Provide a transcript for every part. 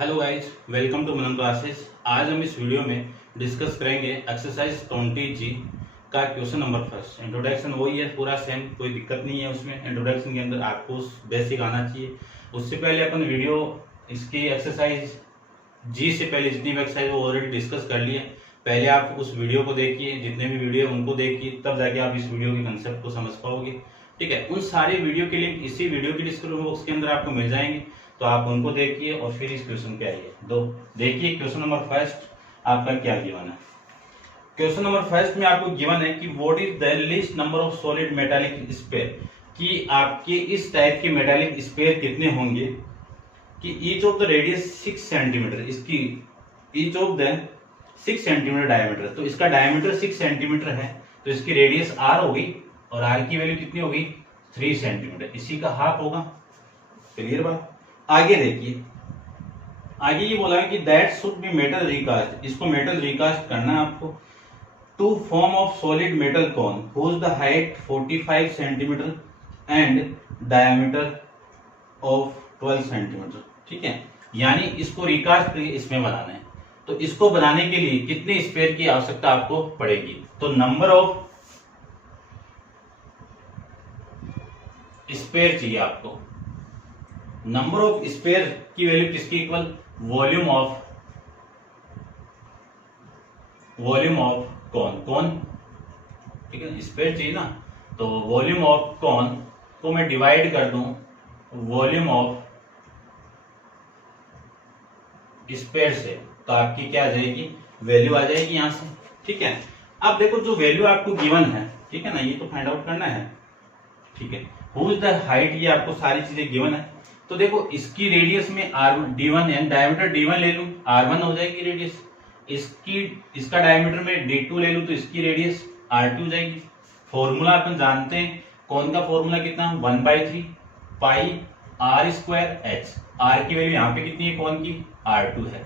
Hello guys, welcome to Manan classes. आज हम इस वीडियो में डिस्कस करेंगे एक्सरसाइज 20G का क्वेश्चन नंबर फर्स्ट। इंट्रोडक्शन वही है, पूरा सेम, कोई दिक्कत नहीं है उसमें। इंट्रोडक्शन के अंदर आपको बेसिक आना चाहिए। उससे पहले अपन वीडियो इसकी एक्सरसाइज जी से पहले जितनी भी एक्सरसाइज वो ऑलरेडी डिस्कस कर लिए। पहले आप उस वीडियो को देखिए, जितने भी वीडियो उनको देखिए, तब जाके आप इस वीडियो के कंसेप्ट को समझ पाओगे। ठीक है, उन सारे वीडियो के लिंक इसी वीडियो की डिस्क्रिप्शन बॉक्स के अंदर आपको मिल जाएंगे, तो आप उनको देखिए और फिर इस क्वेश्चन पे आइए। देखिए क्वेश्चन नंबर फर्स्ट आपका क्या गिवन है। क्वेश्चन नंबर फर्स्ट में आपको गिवन है कि what is the least number of solid metallic sphere, कि आपके इस टाइप के मेटालिक स्पेयर कितने होंगे कि each of the radius 6 centimeter, इसकी each of the 6 centimeter diameter. तो इसका डायमीटर 6 सेंटीमीटर है, तो इसकी रेडियस आर होगी और आर की वैल्यू कितनी होगी 3 सेंटीमीटर, इसी का हाफ होगा। क्लियर बात। आगे देखिए, आगे ये बोला है कि that should be metal recast, इसको मेटल रिकास्ट करना है आपको, to form of solid metal cone whose the height 45 centimetre and diameter of 12 centimetre. ठीक है, यानी इसको रिकास्ट इसमें बनाना है। तो इसको बनाने के लिए कितने स्पेयर की आवश्यकता आपको पड़ेगी, तो नंबर ऑफ स्पेयर चाहिए आपको। नंबर ऑफ स्पेयर की वैल्यू किसकी इक्वल, वॉल्यूम ऑफ कौन, ठीक है, स्पेयर चाहिए ना। तो वॉल्यूम ऑफ कौन को मैं डिवाइड कर दूं वॉल्यूम ऑफ स्पेयर से, तो आपकी क्या आ जाएगी, वैल्यू आ जाएगी यहां से। ठीक है, अब देखो जो वैल्यू आपको गिवन है, ठीक है ना, ये तो फाइंड आउट करना है। ठीक है, हु इज द हाइट, ये आपको सारी चीजें गिवन है। तो देखो इसकी रेडियस में d1 है, डायमीटर d1 ले लूं, r1 हो जाएगी रेडियस। इसका डायमीटर में d2 ले लूं, तो इसकी रेडियस r2 हो जाएगी। फॉर्मूला अपन जानते हैं, कौन का फॉर्मूला कितना, 1/3 पाई r स्क्वायर h। r की वैल्यू यहाँ पे कितनी है, कौन की, r2 है।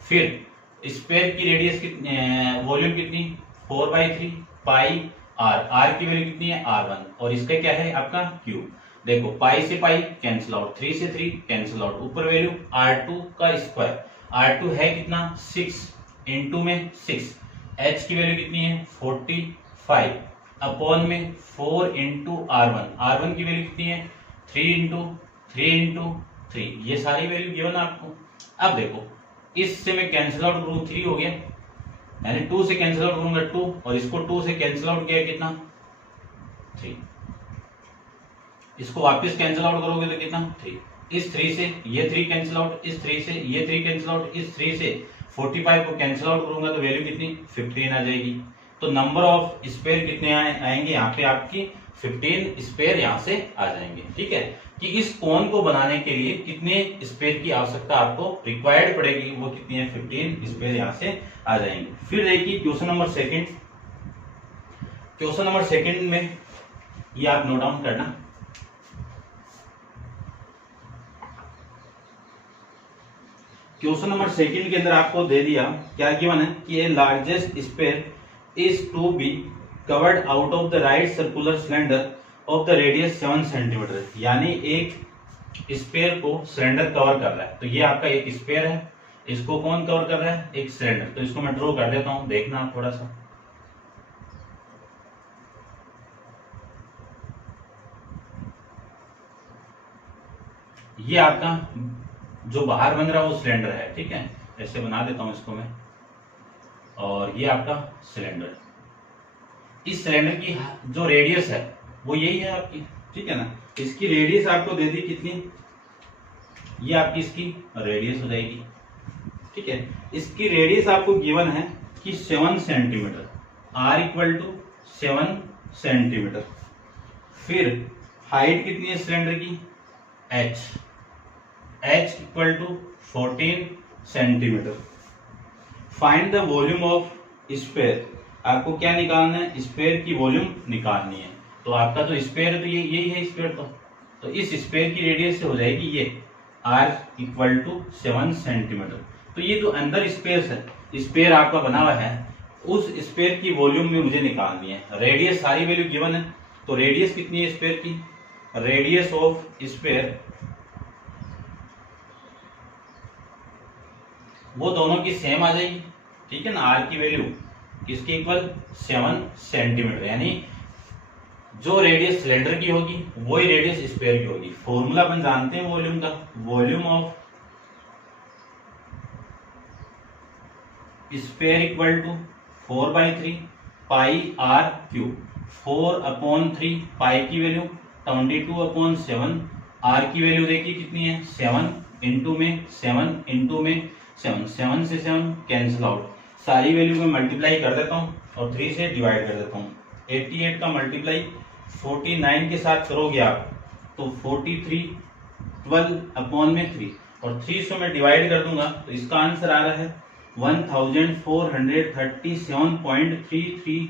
फिर स्पेयर की रेडियस कितनी, वॉल्यूम कितनी, 4/3 पाई r की वैल्यू कितनी है, r1, और इसका क्या है आपका क्यूब। देखो पाई से पाई कैंसिल आउट, 3 से 3 कैंसिल आउट, ऊपर वैल्यू r2 का स्क्वायर, r2 है कितना 6 इंटू में 6, h की वैल्यू कितनी है 45 अपॉन में 4 इंटू r1 की वैल्यू कितनी है 3 इंटू 3, ये सारी वैल्यू गिवन आपको। अब देखो इससे मैं कैंसिल आउट करूं, 3 हो गया, यानी 2 से कैंसिल आउट करूंगा 2, और इसको 2 से कैंसिल आउट किया कितना 3, इसको वापस कैंसिल आउट करोगे तो कितना 3, इस 3 से ये 3 कैंसिल आउट, इस 3 से ये 3 कैंसिल आउट, इस 3 से 45 को कैंसिल आउट करूंगा तो वैल्यू कितनी 15 आ जाएगी। तो नंबर ऑफ स्पेयर कितने आएंगे यहाँ पे, आपकी 15 स्पेयर यहाँ से आ जाएंगे। ठीक है, कि इस कोन को बनाने के लिए कितने स्पेयर की आवश्यकता आपको रिक्वायर्ड पड़ेगी, वो कितनी है 15 स्पेयर यहाँ से आ जाएंगे। फिर देखिए क्वेश्चन नंबर सेकंड में ये आप नोट डाउन करना। क्वेश्चन नंबर सेकंड के अंदर आपको दे दिया, क्या गिवन है कि a largest sphere is to be covered out of the right circular cylinder of the radius 7 centimeter, यानी एक स्पेयर को सिलेंडर कवर कर रहा है। तो ये आपका एक स्पेयर है, इसको कौन कवर कर रहा है, एक सिलेंडर। तो इसको मैं ड्रॉ कर देता हूं, देखना आप थोड़ा सा। ये आपका जो बाहर बन रहा है वो सिलेंडर है। ठीक है, ऐसे बना देता हूं इसको मैं, और ये आपका सिलेंडर। इस सिलेंडर की जो रेडियस है वो यही है आपकी, ठीक है ना। इसकी रेडियस आपको दे दी कितनी, ये आपकी इसकी रेडियस हो जाएगी। ठीक है, इसकी रेडियस आपको गिवन है कि 7 centimetre, r equal to 7 centimetre. फिर हाइट कितनी है सिलेंडर की, h equal to 14 centimetre. Find the volume of sphere, आपको क्या निकालना है, स्पेयर की वॉल्यूम निकालनी है। तो आपका जो स्पेयर है तो ये यही है स्पेयर। तो इस स्पेयर की रेडियस से हो जाएगी ये r इक्वल टू 7 सेंटीमीटर। तो ये जो अंदर स्पेस है, स्पेयर आपका बना हुआ है, उस स्पेयर की वॉल्यूम में मुझे निकालनी है। रेडियस सारी वैल्यू गिवन है, तो रेडियस कितनी है स्पेयर की, रेडियस ऑफ स्पेयर वो दोनों की सेम आ जाएगी, ठीक है ना। आर की वैल्यू किसके इक्वल 7 सेंटीमीटर, यानी जो रेडियस सिलेंडर की होगी वही रेडियस स्फीयर की होगी। फॉर्मूला अपन जानते हैं वॉल्यूम का, volume of sphere equal to 4/3 pi r cube. 4/3 pi की वैल्यू 22/7, आर की वैल्यू देखिए कितनी है 7 इंटू में 7 इंटू में 7, 7 से 7 कैंसिल आउट, सारी वैल्यू में मल्टीप्लाई कर देता हूँ और 3 से डिवाइड कर देता हूँ। 88 का मल्टीप्लाई 49 के साथ करोगे आप तो 43 12/3 और 300 में डिवाइड कर दूंगा तो इसका आंसर आ रहा है 1437.33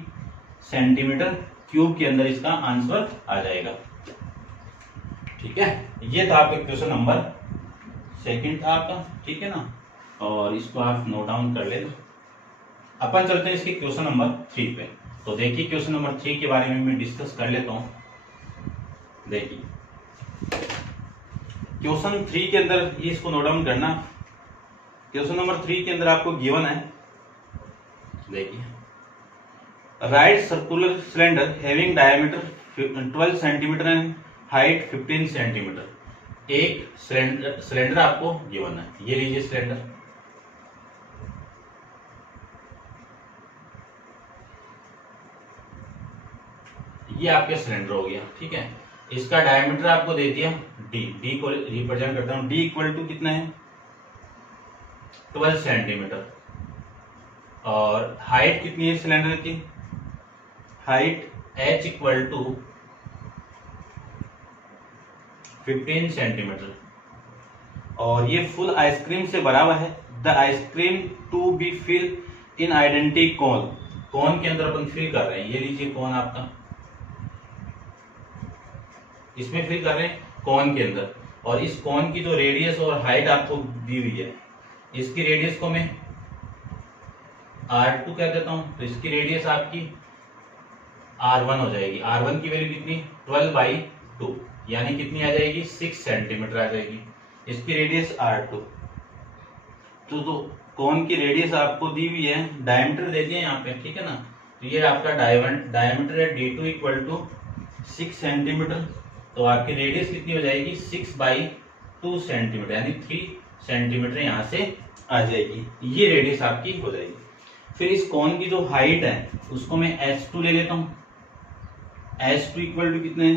सेंटीमीटर क्यूब के अंदर इसका आंसर आ जाएगा। ठीक है, ये था आपका क्वेश्चन नंबर 2 था आपका, ठीक है ना, और इसको आप नोट डाउन कर ले। अपन चलते हैं इसके क्वेश्चन नंबर 3 पे। तो देखिए क्वेश्चन नंबर 3 के बारे में मैं डिस्कस कर लेता हूं। देखिए क्वेश्चन 3 के अंदर ये इसको नोट डाउन करना। क्वेश्चन नंबर 3 के अंदर आपको गिवन है, देखिए right circular cylinder having diameter 12 centimetre and height 15 centimetre. एक सिलेंडर आपको गिवन है, ये लीजिए सिलेंडर, ये आपके सिलेंडर हो गया, ठीक है। इसका डायमीटर आपको दे दिया डी को रिप्रेजेंट करता हूं, डी इक्वल टू कितना है 12 सेंटीमीटर, और हाइट कितनी है सिलेंडर की, height h equal to 15 centimeter, और ये फुल आइसक्रीम से भरा हुआ है। The ice cream to be fill in identity cone, cone के अंदर अपन फिल कर रहे हैं, ये लीजिए कोन आपका, इसमें फिल कर रहे हैं कोन के अंदर, और इस कोन की जो रेडियस और हाइट आपको दी हुई है, इसकी रेडियस को मैं R2 कह देता हूं, तो इसकी रेडियस आपकी R1 हो जाएगी। R1 की वैल्यू कितनी 12/2, यानी कितनी आ जाएगी 6 सेंटीमीटर आ जाएगी। इसकी रेडियस R2, तो कोन की रेडियस आपको दी हुई है, डायमीटर दे दिया यहाँ पे, ठीक है ना। तो ये आपका डायमीटर है D2 इक्वल टू 6 सेंटीमीटर, तो आपकी रेडियस कितनी हो जाएगी 6/2 सेंटीमीटर, यानी 3 सेंटीमीटर यहाँ से आ जाएगी, ये रेडियस आपकी हो जाएगी। फिर इस कोन की जो हाइट है उसको मैं H2 ले लेता हूं, H2 इक्वल टू कितने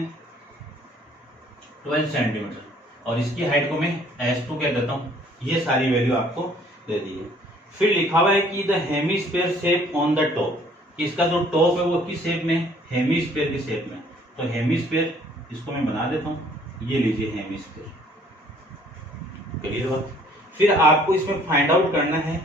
12 सेंटीमीटर, और इसकी हाइट को मैं H2 कह देता हूं, ये सारी वैल्यू आपको दे दी है। फिर लिखा हुआ है कि the hemisphere shape on the top, इसका जो टॉप है वो किस शेप में, हेमिस्फीयर की शेप में, तो हेमिस्फीयर इसको मैं बना देता हूं, ये लीजिए हेमिस्फीयर, क्लियर बात। फिर आपको इसमें फाइंड आउट करना है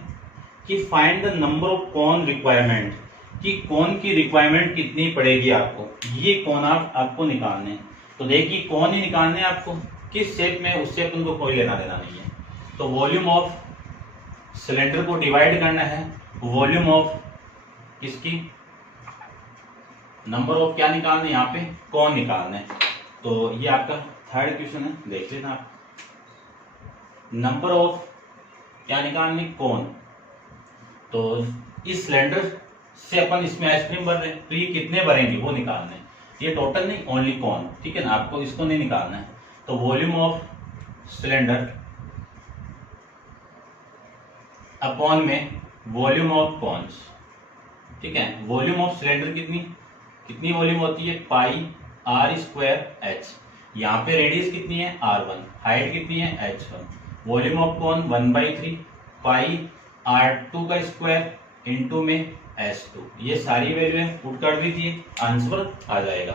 कि find the number of cone requirement, कि कोन की रिक्वायरमेंट कितनी पड़ेगी आपको, ये कोन आपको निकालने हैं। तो देखिए कोन ही निकालने हैं आपको, किस शेप में उससे अपन को कोई लेना देना नहीं है। तो वॉल्यूम ऑफ सिलेंडर को डिवाइड करना है वॉल्यूम ऑफ किसकी, नंबर ऑफ क्या निकालना है यहाँ पे, कोन निकालना है। तो ये आपका 3rd क्वेश्चन है, देख लेना आप। नंबर ऑफ क्या निकालनी, कोन, तो इस सिलेंडर से अपन इसमें आइसक्रीम भर रहे हैं, तो ये कितने भरेंगे वो निकालना है, ये टोटल नहीं, ओनली कोन, ठीक है ना, आपको इसको नहीं निकालना है। तो वॉल्यूम ऑफ सिलेंडर अपॉन में वॉल्यूम ऑफ कोन्स, ठीक है। वॉल्यूम ऑफ सिलेंडर कितनी वॉल्यूम होती है, पाई r²h, यहाँ पे रेडियस कितनी है R1, हाइट कितनी है h1, volume of cone 1/3 pi R2 का स्क्वायर इंटू में S2, ये सारी वैल्यू है, पुट कर दीजिए, आंसर आ जाएगा।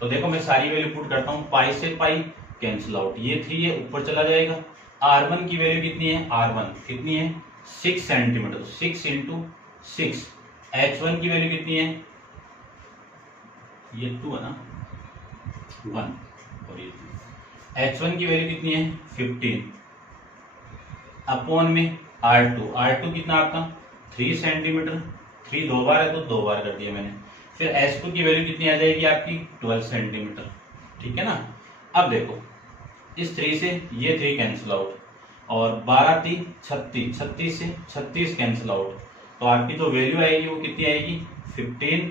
तो देखो मैं सारी वैल्यू पुट करता हूँ, पाई से पाई कैंसिल आउट, ये 3 है ऊपर चला जाएगा। R1 की वैल्यू कितनी है, R1 कितनी है 6 सेंटीमीटर, 6 इंटू 6। H1 की वैल्यू कितनी है, ये 2 है ना 1, और ये H1 की वैल्यू कितनी है 15 अपॉन में R2 कितना आपका 3 सेंटीमीटर, 3 2 बार है तो 2 बार कर दिया मैंने। फिर S2 की वैल्यू कितनी आ जाएगी आपकी 12 सेंटीमीटर, ठीक है ना। अब देखो इस 3 से ये 3 कैंसिल आउट, और 12 3 36, 36 से 36 कैंसिल आउट, तो आपकी जो वैल्यू आएगी वो कितनी आएगी 15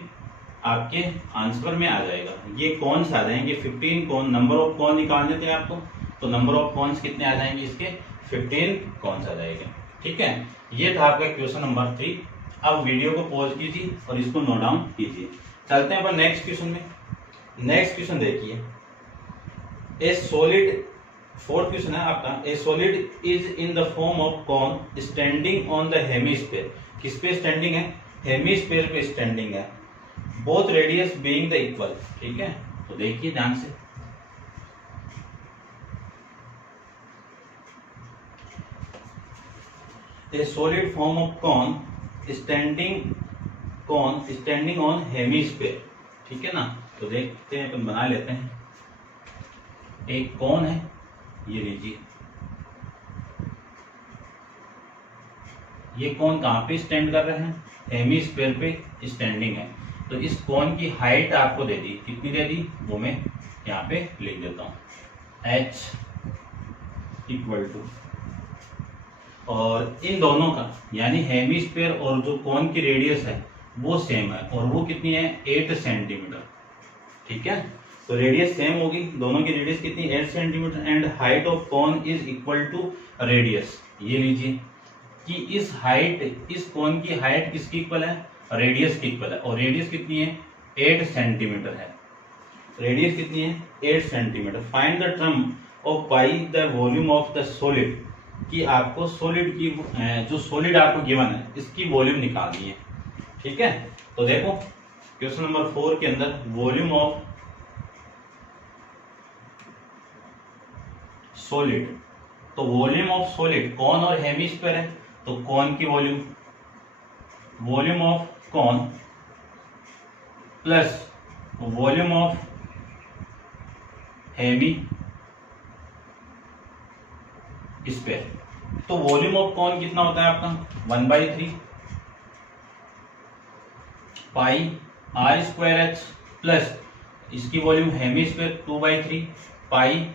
आपके आंसर में आ जाएगा। ये कौन सा आ जाएंगे 15 कौन, नंबर ऑफ कौन निकालने थे आपको, तो नंबर ऑफ कॉन्स कितने आ जाएंगे इसके 15 कॉन्स आ जाएंगे। ठीक है, ये था आपका क्वेश्चन नंबर 3। अब वीडियो को पॉज कीजिए और इसको नोट डाउन कीजिए। चलते हैं अपन नेक्स्ट क्वेश्चन में। नेक्स्ट क्वेश्चन देखिए, ए सॉलिड, फोर्थ क्वेश्चन है आपका, a solid is in the form of cone standing on the hemisphere. किस पे स्टैंडिंग है, हेमिस्फीयर पे स्टैंडिंग है, both radius being the equal. ठीक है, तो देखिए ध्यान से, a solid form of cone standing on hemisphere. ठीक है ना, तो देखते हैं, अपन बना लेते हैं। एक कौन है, ये लीजिए, ये कौन कहाँ पे स्टैंड कर रहे हैं, हेमिस्फीयर पे स्टैंडिंग है। तो इस कौन की हाइट आपको दे दी, कितनी दे दी वो मैं यहाँ पे लिख देता हूँ, h इक्वल टू, और इन दोनों का यानी हेमिस्फीयर और जो कौन की रेडियस है वो सेम है, और वो कितनी है 8 सेंटीमीटर। ठीक है, तो रेडियस सेम होगी, दोनों की रेडियस कितनी 8 centimetre, and height of cone is equal to radius. ये लीजिए कि इस कॉन की हाइट किसकी इक्वल है, रेडियस की इक्वल है, और रेडियस कितनी है 8 सेंटीमीटर है। रेडियस कितनी है 8 centimetre. Find the term of by the volume of the solid, कि आपको सॉलिड की जो सॉलिड आपको गिवन है इसकी वॉल्यूम निकालनी है। ठीक है, तो देखो क्वेश्चन नंबर 4 के अंदर वॉल्यूम ऑफ सॉलिड, तो वॉल्यूम ऑफ सॉलिड कौन और हेमिस्फीयर है, तो कौन की volume of cone plus volume of hemisphere. तो वॉल्यूम ऑफ कौन कितना होता है आपका 1/3 pi r square h, plus इसकी volume hemisphere 2/3 pi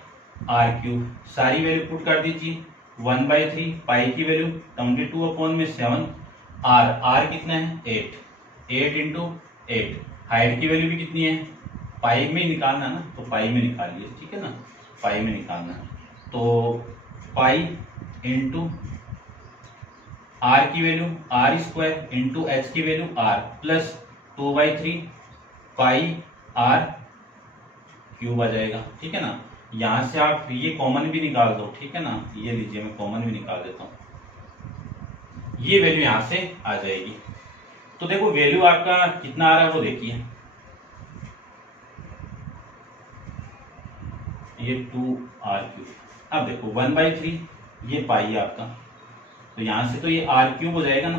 r cube. सारी वैल्यू पुट कर दीजिए, 1/3 पाई की वैल्यू 22/7, आर कितना है 8 इंटू 8, हाइट की वैल्यू भी कितनी है पाई में निकालना ना, तो पाई में निकालिए। ठीक है ना, पाई में निकालना, तो पाई इंटू आर की value r square into h की value r, plus 2/3 pi r cube आ जाएगा। ठीक है ना, यहां से आप ये कॉमन भी निकाल दो। ठीक है ना, ये लीजिए मैं कॉमन भी निकाल देता हूं, ये वैल्यू यहां से आ जाएगी। तो देखो वैल्यू आपका कितना आ रहा है वो देखिए, ये 2r क्यूब। अब देखो 1/3 ये पाई है आपका, तो यहां से तो ये r क्यूब हो जाएगा ना,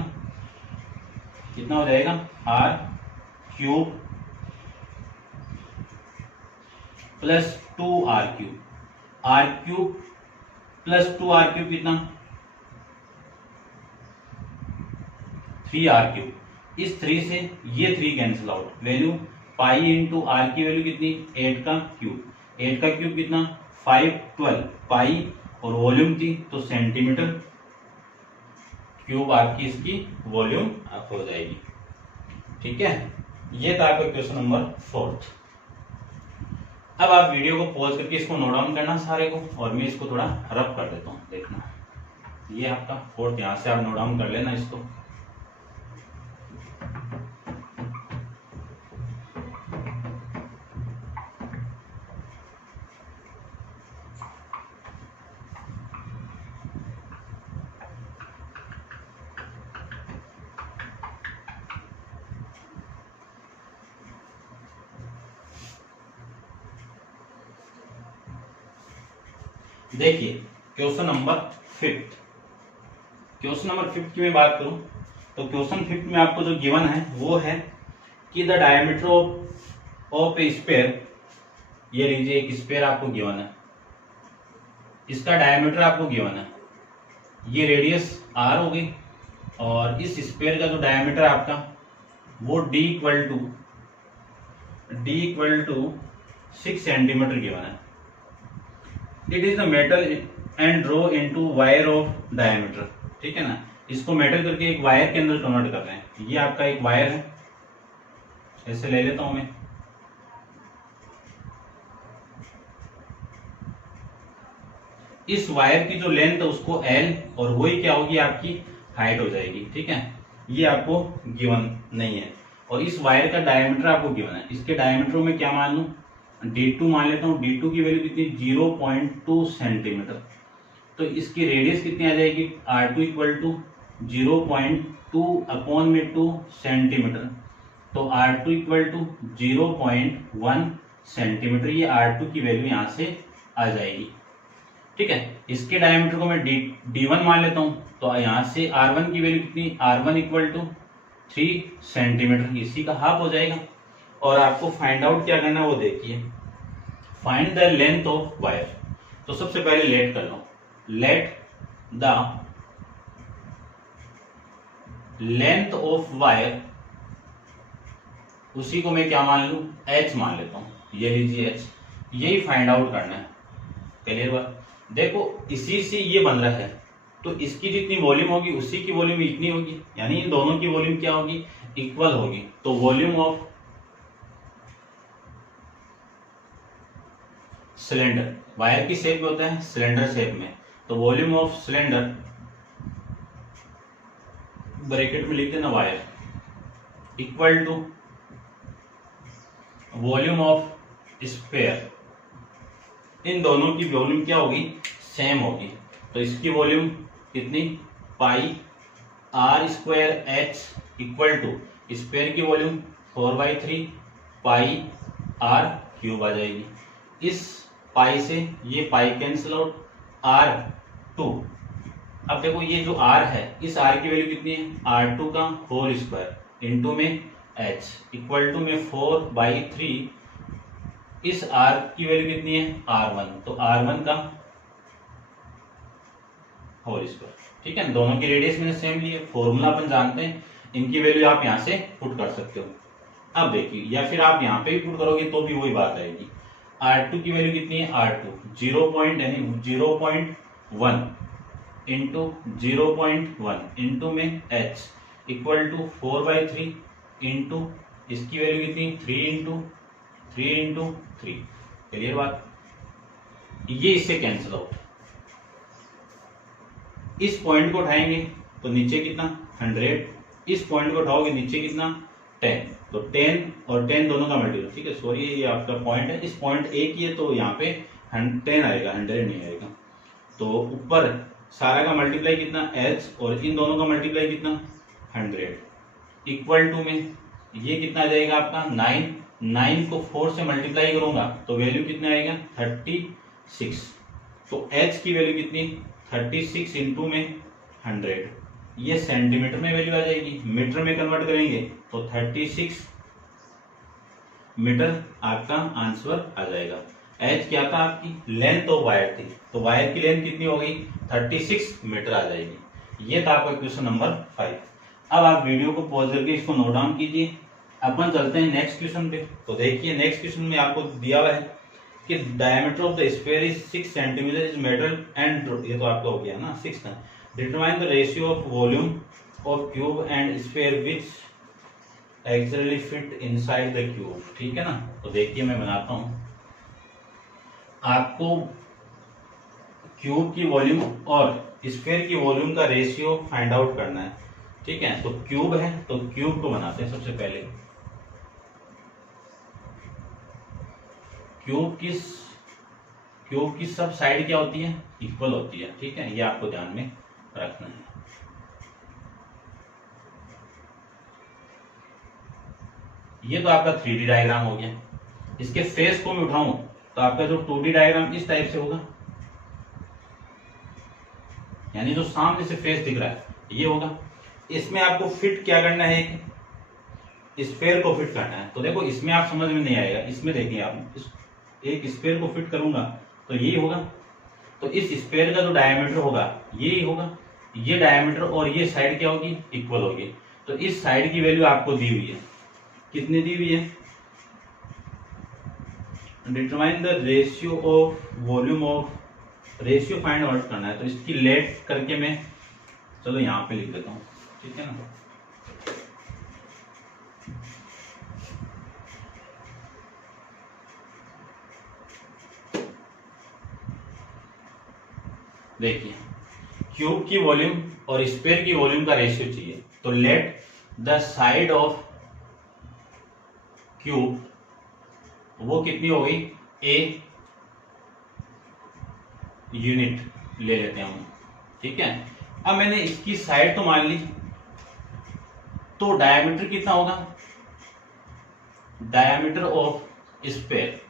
कितना हो जाएगा r cube plus 2r cube, r cube plus 2r cube कितना 3r क्यूब। इस 3 से ये 3 cancel out, value pi into r की वैल्यू कितनी 8 का क्यूब, 8 का क्यूब कितना 512 पाई, और वॉल्यूम थी तो सेंटीमीटर क्यूब आपकी इसकी वॉल्यूम हो जाएगी। ठीक है, ये था आपका क्वेश्चन नंबर 4। अब आप वीडियो को पॉज करके इसको नोट डाउन करना सारे को, और मैं इसको थोड़ा रफ कर देता हूँ, देखना। ये आपका 4th, यहां से आप नोट डाउन कर लेना इसको। देखिए क्वेश्चन नंबर 5, क्वेश्चन नंबर 5 की मैं बात करूं तो क्वेश्चन 5 में आपको जो गिवन है वो है कि the diameter of A sphere, ये लीजिए एक स्फीयर आपको गिवन है, इसका डायमीटर आपको गिवन है, ये रेडियस r हो गई, और इस स्फीयर का जो डायमीटर आपका वो d equal to 6 centimeter given है। It is the metal and draw into wire of diameter, ठीक है ना। इसको मेटल करके एक वायर के अंदर कन्वर्ट कर रहे हैं। ये आपका एक वायर है, ऐसे ले लेता हूं मैं। इस वायर की जो लेंथ है उसको L और वही क्या होगी आपकी हाइट हो जाएगी, ठीक है। ये आपको गिवन नहीं है। और इस वायर का डायमीटर आपको गिवन है। इसके डायमीटर में क्या मान लूं, D2 मान लेता हूं। D2 की वैल्यू कितनी, 0.2 सेंटीमीटर। तो इसकी रेडियस कितनी आ जाएगी, R2 इक्वल टू 0.2/2 सेंटीमीटर। तो R2 इक्वल टू 0.1 सेंटीमीटर। ये R2 की वैल्यू यहां से आ जाएगी, ठीक है। इसके डायमीटर को मैं D1 मान लेता हूं। तो यहां से R1 की वैल्यू कितनी, R1 इक्वल टू 3 सेंटीमीटर, इसी का हाफ हो जाएगा। और आपको फाइंड आउट क्या करना है वो देखिए, find the length of wire. तो सबसे पहले लेट कर लो, let the length of wire, उसी को मैं क्या मान लू, H मान लेता हूं। ये लीजिए H, यही फाइंड आउट करना है। क्लियर बात। देखो इसी से ये बन रहा है, तो इसकी जितनी वॉल्यूम होगी उसी की वॉल्यूम इतनी होगी, यानी इन दोनों की वॉल्यूम क्या होगी, इक्वल होगी। तो वॉल्यूम ऑफ सिलेंडर, वायर की शेप में होता है सिलेंडर शेप में, तो वॉल्यूम ऑफ सिलेंडर ब्रैकेट में लिख देना wire equal to volume of sphere. इन दोनों की वॉल्यूम क्या होगी, सेम होगी। तो इसकी वॉल्यूम कितनी, pi R² H equal to sphere की वॉल्यूम 4/3 पाई R³ आ जाएगी। इस पाई से ये पाई कैंसिल आउट, R2। अब देखो ये जो R है, इस R की वैल्यू कितनी है, R2 का होल स्क्वायर इंटू में H इक्वल टू में 4/3। इस R की वैल्यू कितनी है, R1, तो R1 का होल स्क्वायर, ठीक है। दोनों की रेडियस मैंने सेम ली है, फॉर्मूला अपन जानते हैं, इनकी वैल्यू आप यहां से पुट कर सकते हो। अब देखिए, या फिर आप यहां पे भी पुट करोगे तो भी वही बात आएगी। R2 की वैल्यू कितनी है, R2 0.1 इंटू 0.1 इंटू में H इक्वल टू 4/3 इंटू इसकी वैल्यू कितनी, 3 इंटू 3। क्लियर बात। ये इससे कैंसिल आउट, इस पॉइंट को उठाएंगे तो नीचे कितना 100, इस पॉइंट को उठाओगे नीचे कितना 10, तो 10 और 10 दोनों का मल्टीपल, ठीक है। सॉरी ये आपका पॉइंट है, इस पॉइंट एक ही है तो यहाँ पे 10 आएगा, 100 नहीं आएगा। तो ऊपर सारा का मल्टीप्लाई कितना H और इन दोनों का मल्टीप्लाई कितना 100 इक्वल टू में ये कितना आ जाएगा आपका 9 को 4 से मल्टीप्लाई करूंगा तो वैल्यू कितना आएगा 36। तो H की वैल्यू कितनी 36 इंटू में 100, ये सेंटीमीटर में वैल्यू आ जाएगी। मीटर में कन्वर्ट करेंगे तो 36 मीटर आपका आंसर आ जाएगा। H क्या था, आपकी लेंथ ऑफ वायर थी, तो वायर की लेंथ कितनी हो गई 36 मीटर आ जाएगी। ये था आपका क्वेश्चन नंबर 5। अब आप वीडियो को पॉज करके इसको नोट डाउन कीजिए। अपन चलते हैं नेक्स्ट क्वेश्चन पे। तो देखिए नेक्स्ट क्वेश्चन में आपको दिया हुआ है कि diameter of the sphere is 6 centimetre is metal and, ये तो आपका हो गया ना 6 का। Determine the ratio of volume of cube and sphere which actually fit inside the cube, ठीक है ना। तो देखिए मैं बनाता हूं, आपको क्यूब की वॉल्यूम और स्फीयर की वॉल्यूम का रेशियो फाइंड आउट करना है, ठीक है। तो क्यूब है तो क्यूब को बनाते हैं सबसे पहले। क्यूब की सब साइड क्या होती है, इक्वल होती है, ठीक है। ये आपको ध्यान में रखना है। ये तो आपका 3D डायग्राम हो गया। इसके फेस को मैं उठाऊं तो आपका जो 2D डायग्राम इस टाइप से होगा, यानी जो सामने से फेस दिख रहा है ये होगा। इसमें आपको फिट क्या करना है, एक स्फीयर को फिट करना है। तो देखो इसमें आप समझ में नहीं आएगा, इसमें देखिए आप एक स्फीयर को फिट करूंगा तो यही होगा। तो इस स्फीयर का जो डायमीटर होगा यही होगा, ये डायमीटर और ये साइड क्या होगी, इक्वल होगी। तो इस साइड की वैल्यू आपको दी हुई है, कितनी दी हुई है, determine the ratio of volume of ratio find out करना है, तो इसकी लेट करके मैं चलो यहाँ पे लिख देता हूँ, ठीक है ना। देखिए क्यूब की वॉल्यूम और स्फीयर की वॉल्यूम का रेशियो चाहिए, तो let the side of cube वो कितनी हो गई, ए यूनिट ले लेते हैं हम, ठीक है। अब मैंने इसकी साइड तो मान ली, तो डायमीटर कितना होगा, डायमीटर ऑफ स्फीयर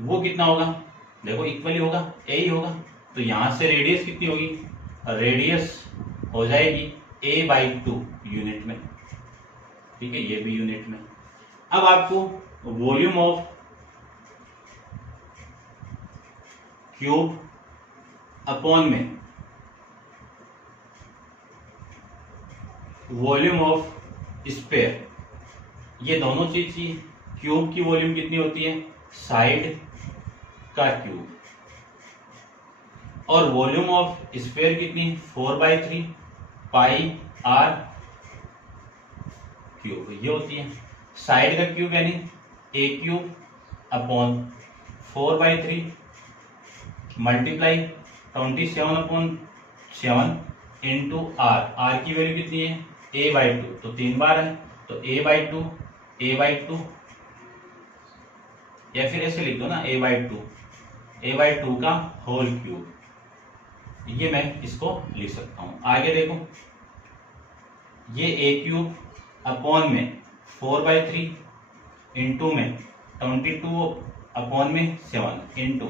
वो कितना होगा, देखो इक्वली होगा, ए ही होगा। तो यहां से रेडियस कितनी होगी, रेडियस हो जाएगी a/2 यूनिट में, ठीक है, ये भी यूनिट में। अब आपको वॉल्यूम ऑफ क्यूब अपॉन में वॉल्यूम ऑफ स्फीयर, ये दोनों चीज चाहिए। क्यूब की वॉल्यूम कितनी होती है, साइड का क्यूब, और वॉल्यूम ऑफ स्फीयर कितनी, 4/3 पाई आर क्यूब, ये होती है। साइड का क्यूब यानी a cube upon 4/3 multiply 27/7 into r, r की वैल्यू कितनी है, a/2, तो 3 बार है, तो a/2 या फिर ऐसे लिख दो ना, a/2 का होल क्यूब, ये मैं इसको लिख सकता हूं। आगे देखो, ये a क्यूब अपॉन में 4/3 इंटू में 22/7 इंटू,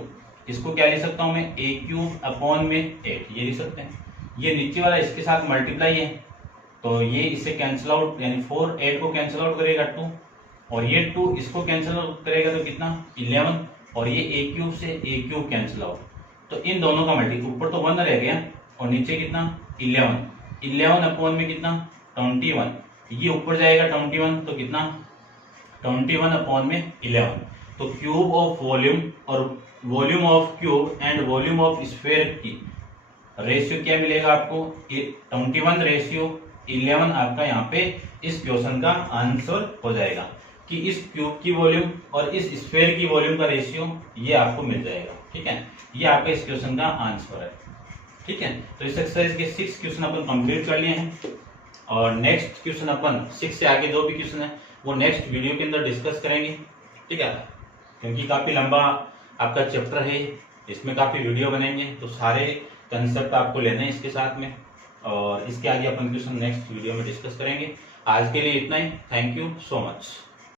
इसको क्या लिख सकता हूं मैं, a क्यूब अपॉन में 8, ये लिख सकते हैं। ये नीचे वाला इसके साथ मल्टीप्लाई है, तो ये इससे कैंसिल आउट, यानी 4 8 को कैंसिल आउट करेगा 2, और ये 2 इसको कैंसिल आउट करेगा तो कितना, 11, और ये a क्यूब से a क्यूब कैंसिल आउट, तो इन दोनों का मल्टीप्लाई, ऊपर तो 1 रह गया और नीचे कितना 11 अपॉन में कितना 21, ये ऊपर जाएगा 21, तो कितना 21 अपॉन में 11। तो क्यूब ऑफ वॉल्यूम और volume of cube and volume of sphere की रेशियो क्या मिलेगा आपको, 21:11 आपका यहाँ पे इस क्वेश्चन का आंसर हो जाएगा, कि इस क्यूब की वॉल्यूम और इस स्फीयर की वॉल्यूम का रेशियो ये आपको मिल जाएगा, ठीक है। ये आपका इस क्वेश्चन का आंसर है, ठीक है। तो इस एक्सरसाइज के 6 क्वेश्चन अपन कंप्लीट कर लिए हैं, और नेक्स्ट क्वेश्चन अपन 6 से आगे जो भी क्वेश्चन है वो नेक्स्ट वीडियो के अंदर डिस्कस करेंगे, ठीक है, क्योंकि काफी लंबा आपका चैप्टर है, इसमें काफी वीडियो बनेंगे, तो सारे कंसेप्ट आपको लेने हैं इसके साथ में, और इसके आगे अपन क्वेश्चन नेक्स्ट वीडियो में डिस्कस करेंगे। आज के लिए इतना ही, थैंक यू सो मच।